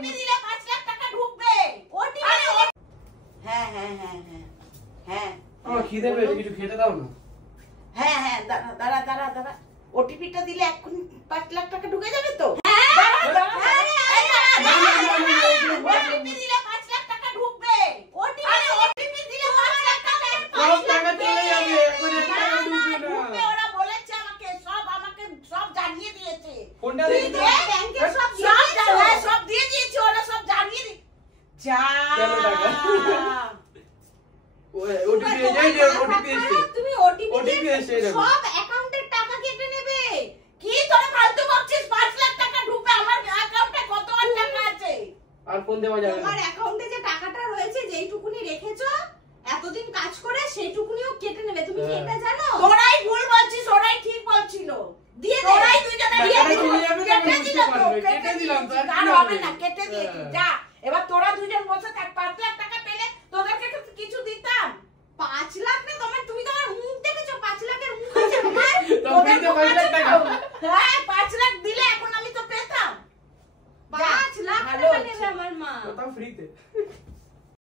OTP দিলে 5 লাখ টাকা ঢুকবে। ওটিপি হ্যাঁ হ্যাঁ হ্যাঁ হ্যাঁ হ্যাঁ আমার খিদে পেয়েছে, কিছু খেতে দাও না। হ্যাঁ হ্যাঁ দাঁড়া ওটিপিটা দিলে এখন 5 লাখ টাকা ঢুকে যাবে তো? ওটিপি দিলে 5 লাখ টাকা ঢুকবে। ওটিপি দিলে 5 লাখ টাকা সব টাকা চলে যাবে, এখন এক টাকা ঢুকবে না। ঢুকবে, ওরা বলেছে আমাকে সব জানিয়ে দিয়েছে। ফোনটা দিয়ে দে। ব্যাংকে সব দিয়ে দিয়েছে, ওরা সব জানিয়ে দি যা কেন টাকা? ওটিপি যাই যে ওটিপি এসে। তুমি ওটিপি এসে যাবে। সব অ্যাকাউন্টের টাকা কেটে নেবে। কি তোরা ফালতু বকছিস? 5 লাখ টাকা ঢুকবে। আমার অ্যাকাউন্টে কত টাকা আছে? আর ফোন দেওয়া যাবে না। তোমার অ্যাকাউন্টে যে টাকাটা রয়েছে, যেইটুকুনি রেখেছো এতদিন কাজ করে, সেইটুকুনিও কেটে নেবে। তুমি কি এটা জানো? তোরাই ভুল বলছিস, ওরাই ঠিক বলছিল। দিয়ে দে। তোরাই দুইজনে দিয়ে টাকাটা দিল। চলে যাবে, কেটে তখন দিল বুঝতে তো, পারবে। কেটে কেটে দিলাম তো, আর কি আর হবে? হবে না, কেটে দিয়েছি। যা, এবার তোরা দুইজন বসে থাক। 5 লাখ টাকা পেলে তোদেরকে কিছু দিতাম। 5 লাখ না, তুমি তোমার মুখ দেখেছো? 5 লাখের মুখ আছে তোমার? তো ফ্রিতে 5 লাখ টাকা। হ্যাঁ, 5